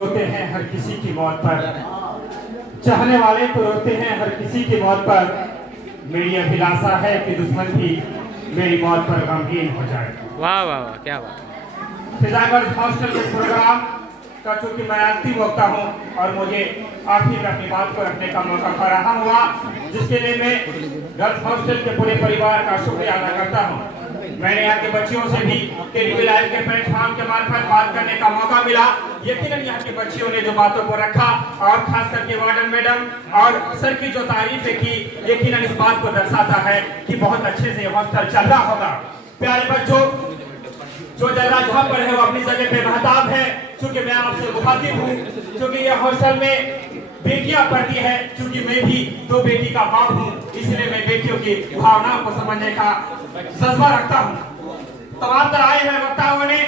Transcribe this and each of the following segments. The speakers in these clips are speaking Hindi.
रोते हैं हर किसी की मौत पर, चाहने वाले तो रोते हैं हर किसी की मौत पर। मेरी अभिलाषा है कि दुश्मन भी मेरी मौत पर गमगीन हो जाए। वाह वाह वाह, क्या बात। फिजागंज हॉस्टल के प्रोग्राम का चूंकि मैं अंतिम वक्ता हूँ और मुझे आखिर में अपनी बात को रखने का मौका फराहम हुआ, जिसके लिए मैं गर्ल्स हॉस्टल के पूरे परिवार का शुक्रिया अदा करता हूँ। मैंने यहाँ के बच्चियों से भी टेलीविजन लाइव के प्लेटफॉर्म के मार्फत बात करने का मौका मिला। यकीनन यहाँ के बच्चियों ने जो बातों को रखा और खास करके वार्डन मैडम और सर की जो तारीफें की, यकीनन इस बात को दर्शाता है कि बहुत अच्छे से हॉस्टल चल रहा होगा। प्यारे बच्चों, जो जगह जहाँ पर है वो अपनी जगह पे महताब है। चूंकि मैं आपसे मुखातिब हूँ, चूंकि ये हॉस्टल में बेटियां पढ़ती है, चूंकि मैं भी दो बेटी का बाप हूँ, इसलिए मैं बेटियों की भावनाओं को समझने का जज्बा रखता हूँ। तमाम तरह आए हैं वक्ताओं ने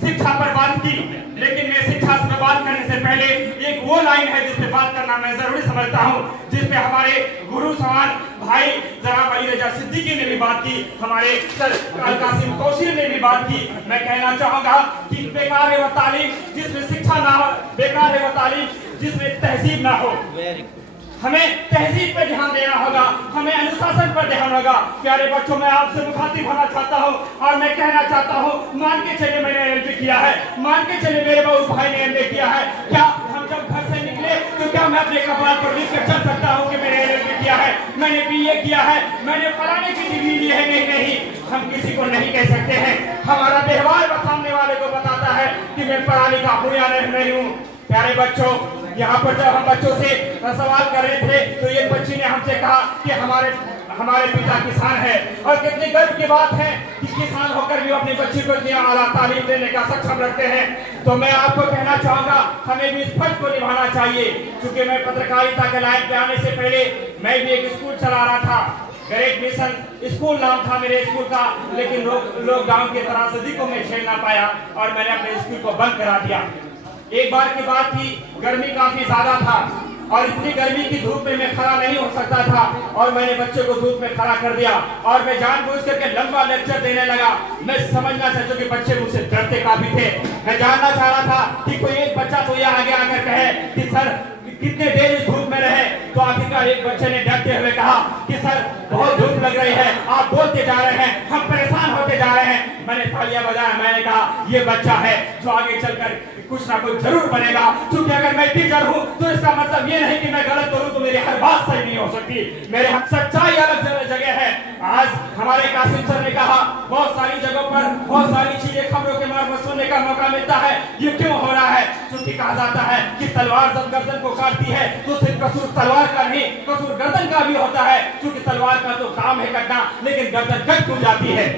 शिक्षा पर बात की, लेकिन मैं शिक्षा से बात करने से पहले एक वो लाइन है जिस पे बात करना मैं जरूरी समझता हूँ, जिसपे हमारे गुरु समान भाई जनाब अली रजा सिद्दीकी ने भी बात की, हमारे सर कासिम कौशिक ने भी बात की। मैं कहना चाहूंगा कि बेकार है वो तालीम जिसमें शिक्षा ना हो, बेकार है वो तालीम जिसमें तहजीब ना हो। हमें तहजीब पे ध्यान देना होगा, हमें अनुशासन पर ध्यान होगा। प्यारे बच्चों, मैं आपसे मुखातिब होना चाहता हूँ और मैं कहना चाहता हूँ, मान के चले मैंने एमए किया है, मान के चले मेरे बहुत भाई ने एमए किया है। क्या हम जब घर से निकले तो क्या मैं अपने कपाल पर लिख कर चल सकता हूँ कि मैंने एमए किया है, मैंने बीए किया है, मैंने फलाने की डिग्री ली है? नहीं, हम किसी को नहीं कह सकते हैं। हमारा व्यवहार सामने वाले को बताता है कि मैं पढ़ा लिखा हूँ या नहीं हूँ। प्यारे बच्चों, यहाँ पर जब हम बच्चों से सवाल कर रहे थे तो एक बच्ची ने हमसे कहा कि हमारे पिता किसान है, और कितनी गर्व की बात है कि किसान होकर भी अपनी बच्ची को इतनी आला तालीम देने का सक्षम रखते हैं। तो मैं आपको कहना चाहूंगा, हमें भी इस फर्ज को निभाना चाहिए। क्योंकि मैं पत्रकारिता के लाइन पे आने से पहले मैं भी एक स्कूल चला रहा था, ग्रेट मिशन स्कूल नाम था मेरे स्कूल का, लेकिन लॉकडाउन के त्रासदी को मैं झेल ना पाया और मैंने अपने स्कूल को बंद करा दिया। एक बार की बात थी, गर्मी काफी ज्यादा था और इतनी गर्मी की धूप में मैं खड़ा नहीं हो सकता था और मैंने बच्चे को धूप में खड़ा कर दिया और मैं जानबूझ करके लंबा लेक्चर देने लगा। मैं समझना चाहता कि बच्चे मुझसे डरते काफी थे। मैं जानना चाह रहा था कि कोई एक बच्चा तो यह आगे आकर कहे कि सर कितने देर इस धूप में रहे। तो आखिरकार एक बच्चे ने डरते हुए कहा कि सर बहुत धूप लग रही है, आप बोलते जा रहे हैं, हम परेशान होते जा रहे हैं। मैंने तालियां बजाया, मैंने कहा ये बच्चा है जो आगे चलकर कुछ ना कुछ जरूर बनेगा। क्योंकि अगर मैं टीचर हूँ तो इसका मतलब ये नहीं कि मैं गलत करूँ तो मेरी हर बात सही नहीं हो सकती। मेरे सच्चाई अलग जगह है। आज हमारे कासिम सर ने कहा, बहुत सारी जगहों पर बहुत सारी चीजें खबरों के मार्फत सुनने का मौका मिलता है। ये क्यों हो रहा है? क्योंकि कहा जाता है कि तलवार जब गर्दन को काटती है तो सिर्फ कसूर तलवार का नहीं, कसूर गर्दन का भी होता है। क्योंकि तलवार का तो काम है कटना, लेकिन गर्दन कट क्यों जाती है?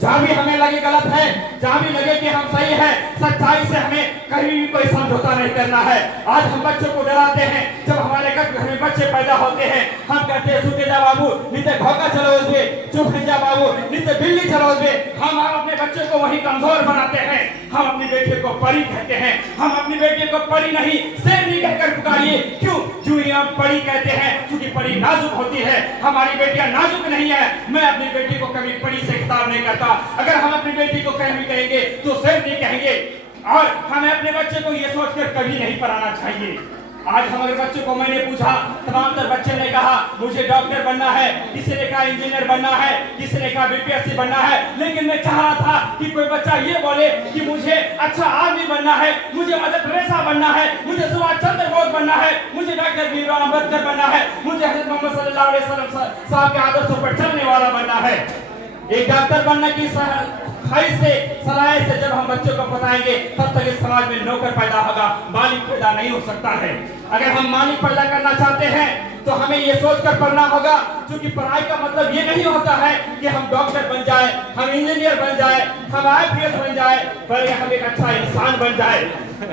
जहाँ भी हमें लगे गलत है, जहाँ भी लगे कि हम सही है, सच्चाई से हमें कहीं भी कोई समझौता नहीं करना है। आज हम बच्चों को डराते हैं, जब हमारे घर में बच्चे पैदा होते हैं हम कहते हैं सुते जा बाबू नित्य भौका चलो उसमें, चुप जा बाबू नित्य बिल्ली चलो उसमें। हम अपने बच्चे को वही कमजोर बनाते हैं। हम अपनी बेटी को परी कहते हैं, हम अपनी बेटी को परी नहीं शेरनी कहकर पुकारिए। क्यों हम परी कहते हैं? क्योंकि परी नाजुक होती है, हमारी बेटियां नाजुक नहीं है। मैं अपनी बेटी को कभी परी से खिताब नहीं करता। अगर हम अपनी बेटी को कहीं भी कहेंगे तो शेरनी कहेंगे। और हमें अपने बच्चे को ये सोचकर कभी नहीं पढ़ाना चाहिए। आज हमारे बच्चों को मैंने पूछा, तमाम तर बच्चे ने कहा मुझे डॉक्टर बनना है, किसी ने कहा इंजीनियर बनना है, किसी ने कहा बीपीएससी बनना है। लेकिन मैं चाह रहा था कि कोई बच्चा ये बोले कि मुझे अच्छा आर्मी बनना है, मुझे मदर टेरेसा बनना है, मुझे सुभाष चंद्र बोस बनना है, मुझे डॉक्टर भीमराव अम्बेडकर बनना है, मुझे हज़रत मोहम्मद सल्लल्लाहु अलैहि वसल्लम साहब के आदर्शों पर चलने वाला बनना है। एक डॉक्टर बनने की ख्वाहिश से सलाह से जब हम बच्चों को बताएंगे तब तक इस समाज में नौकर पैदा होगा, मालिक पैदा नहीं हो सकता है। अगर हम मालिक पैदा करना चाहते हैं तो हमें ये सोचकर पढ़ना होगा, क्योंकि पढ़ाई का मतलब ये नहीं होता है कि हम डॉक्टर बन जाए, हम इंजीनियर बन जाए, हम आईपीएस बन जाए, बल्कि हम एक अच्छा इंसान बन जाए।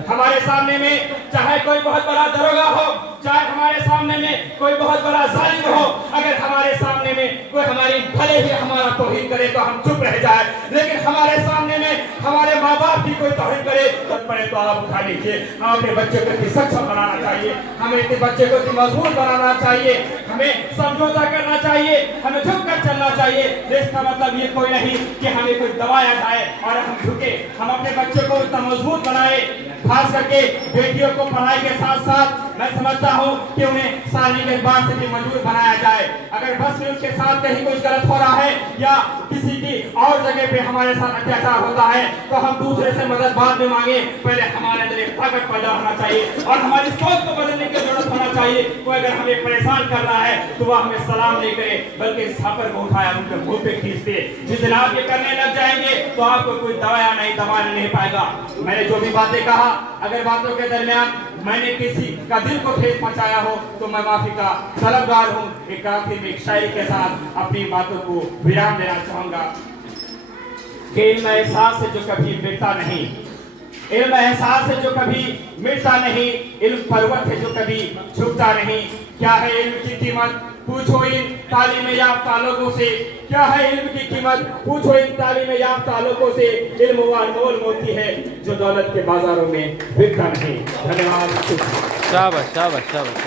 हमारे सामने में चाहे कोई बहुत बड़ा दरोगा हो, चाहे हमारे सामने में कोई बहुत बड़ा जालिम हो, अगर हमारे सामने में कोई हमारी भले ही हमारा तौहीन करे तो हम चुप रह जाए, लेकिन हमारे सामने में हमारे माँ बाप की कोई तौहीन करे तो पड़े तो आप उठा लीजिए। हम अपने बच्चे को इतनी सक्षम बनाना चाहिए, हमें इतने बच्चे को इतनी मजबूत बनाना चाहिए, हमें समझौता करना चाहिए, हमें झुक कर चलना चाहिए। इसका मतलब ये कोई नहीं कि हमें कोई दबाया जाए और हम झुके। हम अपने बच्चे को इतना मजबूत बनाए खास करके बेटियों को पढ़ाई के साथ साथ मैं समझता हूँ कि उन्हें सालनी के बाद से भी मजदूर बनाया जाए। अगर बस में उसके साथ कहीं कुछ गलत हो रहा है या किसी की और जगह पे हमारे साथ अत्याचार होता है तो हम दूसरे से मदद बाद में मांगे, पहले हमारे अंदर एक ताकत पैदा होना चाहिए और हमारी सोच को बदलने की जरूरत होना चाहिए। कोई अगर हमें परेशान कर रहा है तो वह हमें सलाम नहीं करे बल्कि छापर को उठाया उनके मुंह पे खींच दे। जिस दिन आप ये करने लग जाएंगे तो आपको कोई दबाया नहीं पाएगा। मैंने जो भी बातें कहा, अगर बातों के दरमियान मैंने किसी का दिल को ठेस पहुंचाया हो तो मैं माफी का तलबगार हूँ। एक आखिर में एक शायरी के साथ अपनी बातों को विराम देना चाहूंगा कि इल्म एहसास से जो कभी मिटता नहीं, इल्म एहसास है जो कभी मिटता नहीं, इल्म पर्वत है जो कभी झुकता नहीं। क्या है इल्म की कीमत पूछो इन तालीम याफ्ता लोगों से, क्या है इल्म की कीमत पूछो इन तालीम याफ्ता लोगों से। इल्म वो अनमोल मोती है जो दौलत के बाजारों में बिकता नहीं। धन्यवाद। शाबाश शाबाश शाबाश।